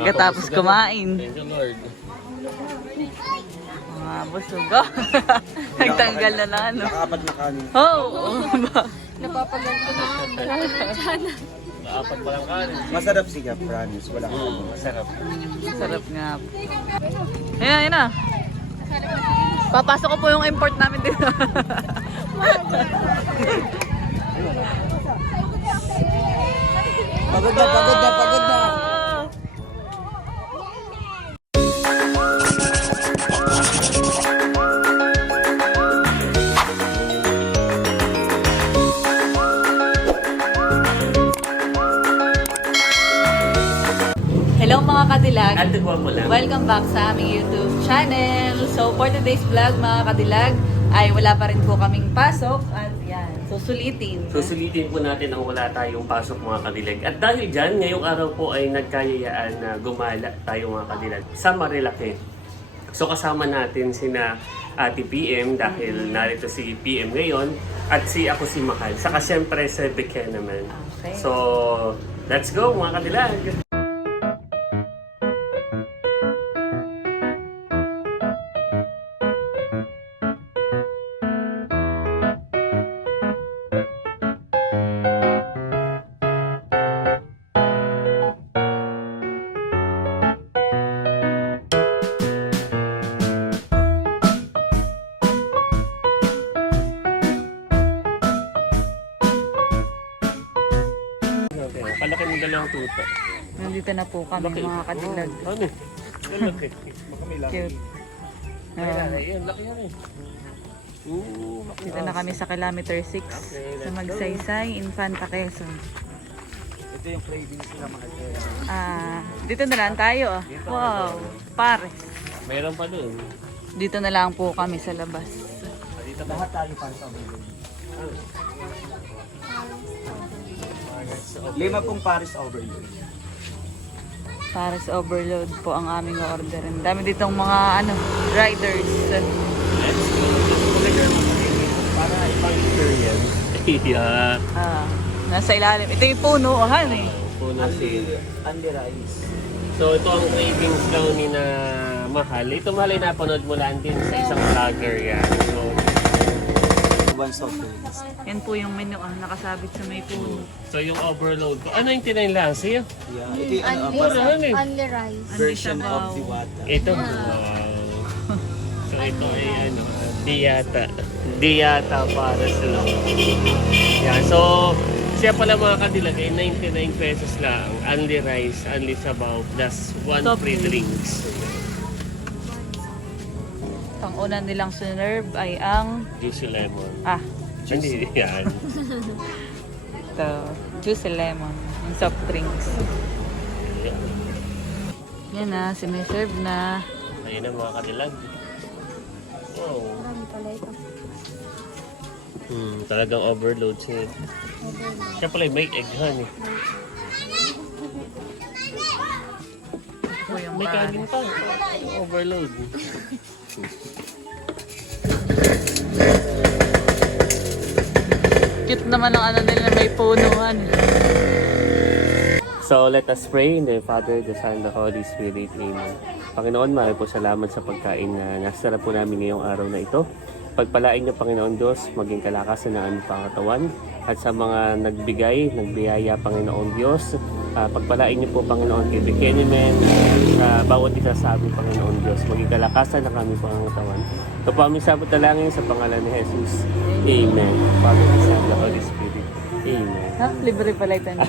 Pagkatapos kumain. Thank you, Lord. Mga busog. Nagtanggal na na ano. Nakapat na kanin. Oh! oo ba? Napapaganto na ako. Naapat pa lang kanin. Masarap siya, promise. Wala ka Mm, masarap. Sarap nga. Ayan, ayan na. Papasok ko po yung import namin dito. Pagod na, pagod na, pagod Ate ko lang. Welcome back sa aming YouTube channel. So for today's vlog mga kadilag ay wala pa rin po kaming pasok at yan, susulitin. Susulitin po natin ang wala tayong pasok mga kadilag. At dahil dyan, ngayong araw po ay nagkayayaan na gumala tayo mga kadilag sa Marilake. So kasama natin sina Ate PM dahil narito si PM ngayon at si ako si Mahal. Saka siyempre si Beke naman. Okay. So, let's go mga kadilag! Tuta. Nandito na po kami Laki. mga kadilag. Oh, ano? Laki. Cute. Ay, Ah, ay, laki yan eh. Ooh, laki. dito na kami sa kilometer 6 sa Magsaysay, Infanta Quezon. Ito yung cravings nila mga kaya. Ah, dito na lang tayo. Wow, pares. Mayroon pa dun. Dito na lang po kami sa labas. Dito. Lahat tayo para sa mga. Lima pong Paris overload. Pares overload po ang aming order. Ang dami ditong mga ano, riders. Let's go. Para ibang experience. yeah. Ah, nasa ilalim. Ito yung punuhan eh. Puno si... Andy Rice. So ito ang cravings daw ni na Mahal. Ito Mahal ay napanood mo lang din sa isang vlogger yan. So, One soft drinks. Yan po yung menu ah, nakasabit sa may puno. so yung overload ko. Ano yung tinayin lang sa'yo? Yeah. Ito yung ano, Mura parang ano eh. Only rice. version of Diwata. Ito. Wow. So ito ay ano, diyata. Diyata para sa Yan. So, siya pala mga kadilag ay 99 pesos lang. Only rice, only sabaw, plus one Top free drinks. Ang una nilang sinerve ay ang, Juicy lemon. Ah, Hindi yan. ito, juicy lemon, yung soft drinks. Yan na, siniserve na. Ayun na mga kadilag. Wow. Marami pala ito. Hmm, talagang overload siya. Siya pala may egg eh. Yung May kanin pa. Overload. Cute naman ang ano nila, may punuan. So let us pray in the Father, the Son, the Holy Spirit. Amen. Panginoon, mahal po salamat sa pagkain na nasarap po namin ngayong araw na ito. Pagpalain niyo, Panginoon Diyos, maging kalakasan ng aming pangatawan. At sa mga nagbigay, nagbiyaya, Panginoon Diyos, ah, pagpalain niyo po, Panginoon, kay Bikinimen, uh, bawat isa sa aming Panginoon Diyos, maging kalakasan ng aming pangatawan. Ito po aming sabot na langin sa pangalan ni Jesus. Amen. Father, the Son, the Holy Spirit. Amen. Ha? Libre pala ito.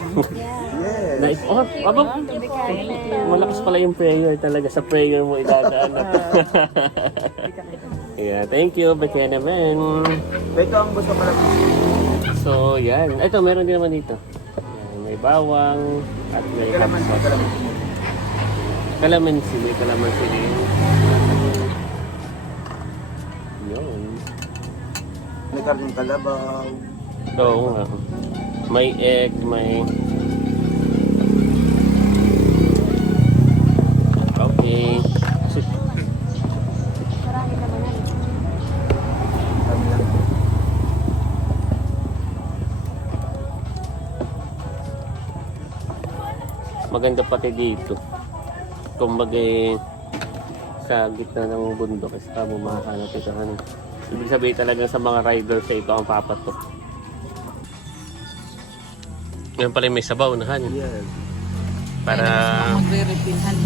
Yes. Nice. Oh, aba, malakas pala yung prayer talaga. Sa prayer mo idadaan. yeah, thank you, Bekena man. Ito ang gusto ko lang. So, yan. Ito, meron din naman dito. May bawang at may kalaman. Kalamansi. May kalamansi din. May karneng kalabaw. Oo nga. May egg, may... Okay. Marami. Maganda pati dito. kumbaga eh, sa gitna ng bundok is kamo makakanap ito ano. Ibig sabihin talaga sa mga riders sa ito ang papatok. Ngayon pala may sabaw na han. Yes. Para Magre-refillhan.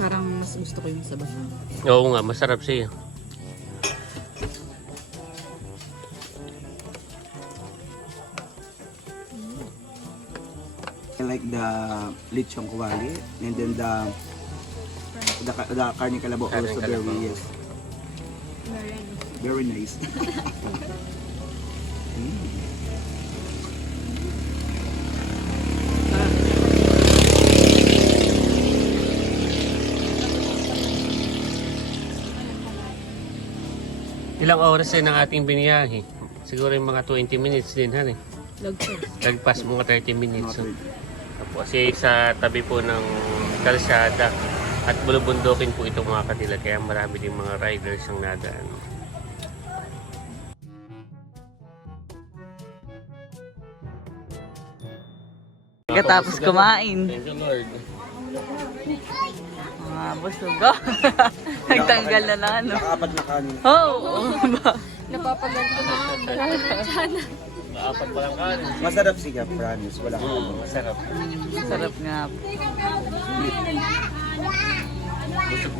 Parang mas gusto ko yung sabaw. Oo nga, masarap siya. I like the lechong kuwali and then the the, the karne kalabaw Karne also kalabaw. very yes. Very nice. Ilang oras din ang ating biniyahe? Siguro yung mga 20 minutes din, eh. Lagpas. Lagpas mga 30 minutes. Tapos eh, sa tabi po ng kalsada at bulubundukin po itong mga kadilag kaya marami din mga riders ang nadaan. Pagkatapos kumain. Thank you Lord. Mga busog ko. Nagtanggal na na ano. Nakaapat na kanin. Oh! oh. Napapaganto na nga. Wala na dyan. Maapat pa lang kanin. Masarap siya, promise. Wala Mm, masarap. Sarap nga.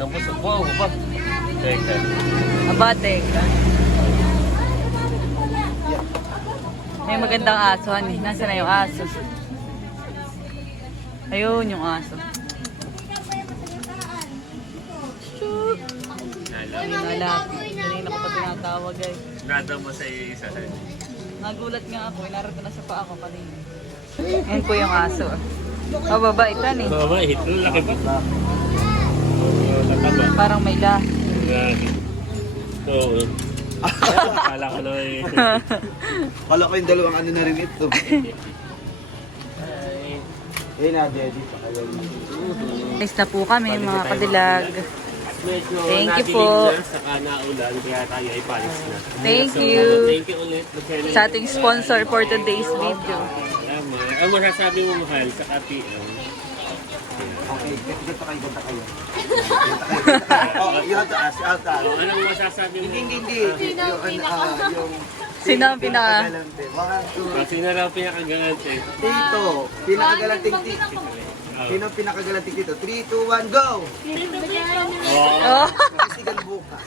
Na busog. Wow, ba? Teka. Abatek. May magandang aso, hani. Nasaan na yung aso? Ayun, yung aso. Nalapit. Kanina ko pa tinatawag ay. Nada mo sa iyo isa. Nagulat nga ako. Inarito na sa paa ko kanina. Ayan po yung aso. Oh, babait yan eh. Baba, ito laki ba? Parang may. Grabe. So, akala ko na eh. Kala ko yung dalawang ano na rin ito. Eh na, Daddy. Nice na po kami mga kadilag. Thank you po. Saka naulan, kaya tayo ay palis na. Thank you. Thank you ulit. Sa ating sponsor for today's video. Salamat. Ang masasabi mo mahal sa kati. Okay, ganito kayo, ganito kayo. Oh, you have to ask, you have to ask. Anong masasabi mo? Hindi, hindi, hindi. Ah. Sino ang pinaka- Pinakagalante. One, two, Ah, Sino raw pinakagalante? Tito. Pinakagalanting tito. Sino ang pinakagalanting tito? 3, 2, 1, go! Oh. Kasigan bukas.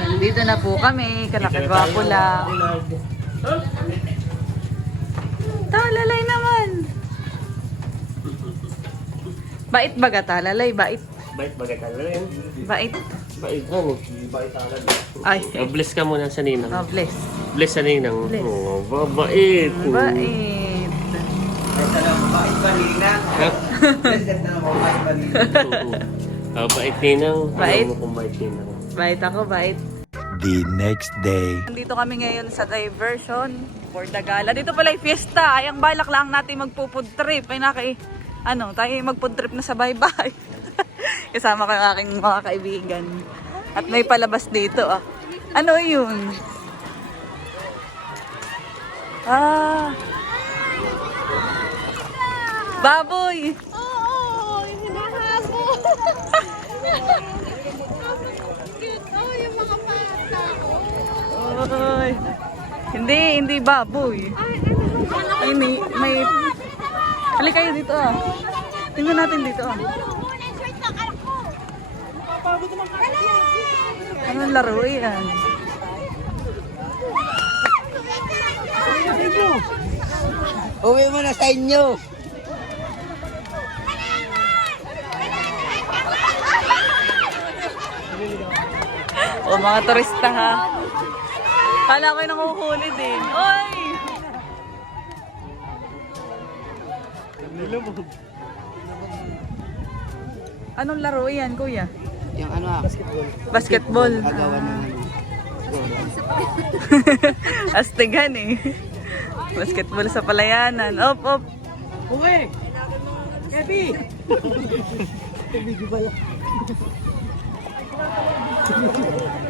Nandito na po kami. Kalakagwapo lang. Talalay naman. Bait baga talalay, bait. Bait bagat rin. Bait. Bait ano? Ay, Oh, bless ka muna sa ninang. oh, bless. Bless sa ninang. Bless. Oh, babait. Bait. Basta na mabait ba, Nina? Ha? Basta na mabait ba, Nina? Oo. Ah, bait ninang. Bait. Mo bait ninang. Bait ako, bait. The next day. Nandito kami ngayon sa diversion for the gala. Dito pala yung fiesta. Ay, ang balak lang natin magpo-food trip. Ay, naki, ano, tayo mag-food trip na sa bye-bye. Kasama ko yung aking mga kaibigan. At may palabas dito, ah. Ano yun? Ah. Baboy! Oo, hindi na ako. Cute. Oh, yung mga pata. Oy. Hindi, hindi baboy. Ay, may, may... Halika kayo dito ah. Tingnan natin dito ah. Anong laro yan? Uwi mo na sa inyo! O mga turista ha. Kala ko yung nanguhuli din. Oy! Anong laro yan, kuya? Yung ano ah, Basketball. agawan na Astigan eh. Basketball sa palayanan. Op, op. Uwi! Kepi! Video pala.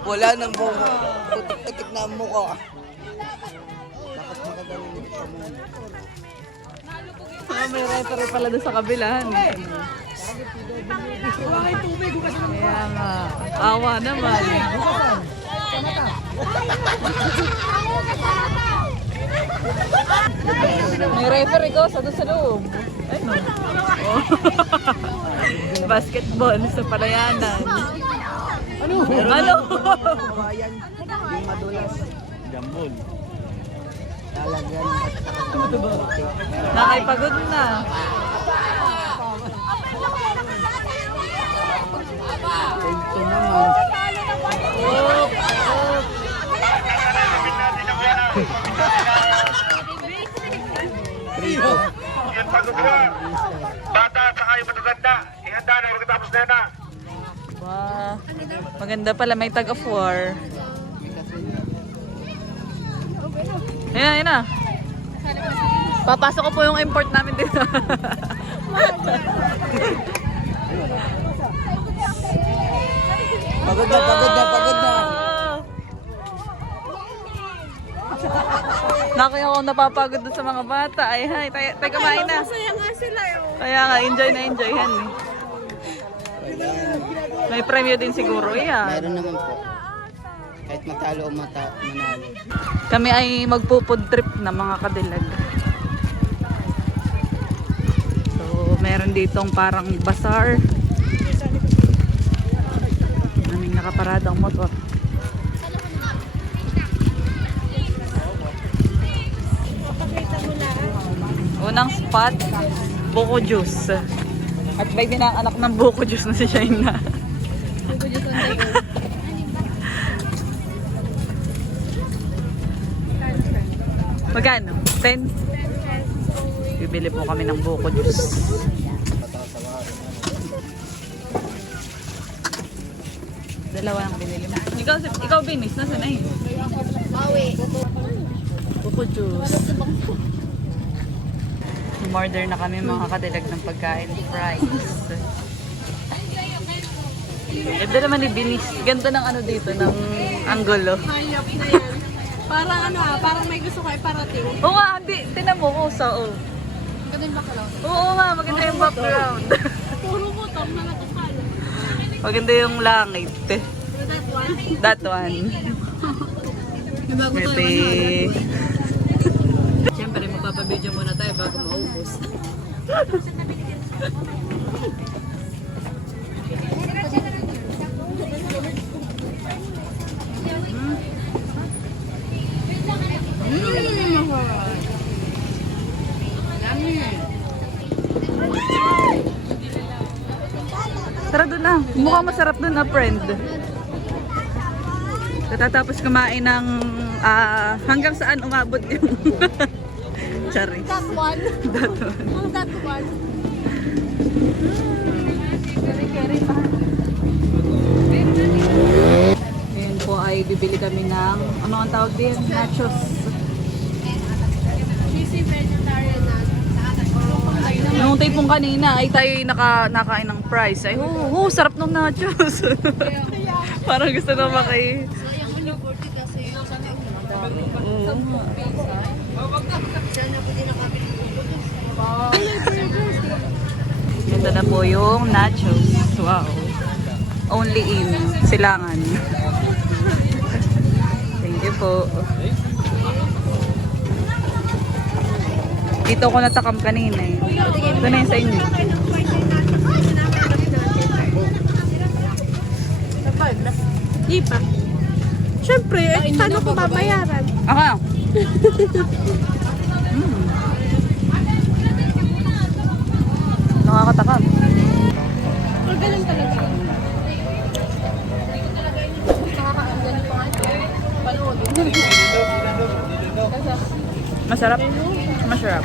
Wala nang bungo. Putik-putik na ang mukha. Ah, may referee pala doon sa kabilaan. eh. Kaya nga, awa naman. May referee ko sa doon sa loob. Ay, no. Oh. Basketball sa palayanan. Ano? Ano? Jambon. Nakipagod na. Yan pagod ka. Bata at saka yung mataganda. Ihanda na, magkatapos na yan ah. Maganda pala, may tag of war. Ayan na, ayan na. Papasok ko po yung import namin dito. Pagod na, pagod na, pagod na. Nakaya ako napapagod sa mga bata. Ay, hay, tayo, tayo kumain na. Masaya nga sila eh. Kaya nga, enjoy na enjoy yan eh. May premyo din siguro yan. Meron naman po. Kahit matalo o mata, manalo. Kami ay magpo-food trip na mga kadilag. So, meron ditong parang bazaar. Naming nakaparadang motor. Unang spot, buko juice. At may anak ng buko juice na si Shaina. Magkano? 10? Bibili po kami ng buko juice. Dalawa ang binili mo. Ikaw, ikaw Binis, nasa na yun? Bawi. Buko juice. Umorder na kami mga kadilag ng pagkain. Fries. Ganda naman ni Binis. Ganda ng ano dito, ng anggulo. Parang ano ah, parang may gusto ko iparating. Oo nga, hindi. Tinan mo ko sa oh. Ganun ba kalaw? Oo nga, maganda yung background. Puro motor na nakasalo. maganda yung langit. That one. That one. To Pwede. Siyempre, magpapabideo muna tayo bago maubos. Mukhang masarap doon na, friend. Katatapos kumain ng ah, hanggang saan umabot yung Charis. That one. That one. Oh, that one. Ngayon po ay bibili kami ng, ano ang tawag din? Nachos. Nung tayo pong kanina ay tayo naka, nakain ng fries. Ay, oh, oh, sarap ng nachos. Parang gusto na makay. Sayang mo yung 40 kasi yung nakabili. Ito na po yung nachos. Wow. Only in Silangan. Thank you po. Dito ako natakam kanina eh. Ito na yung sa inyo. Di pa. Siyempre, eh, paano ko babayaran? Ako. mm. Nakakatakam. Ganun talaga. Panood. Masarap. Masarap.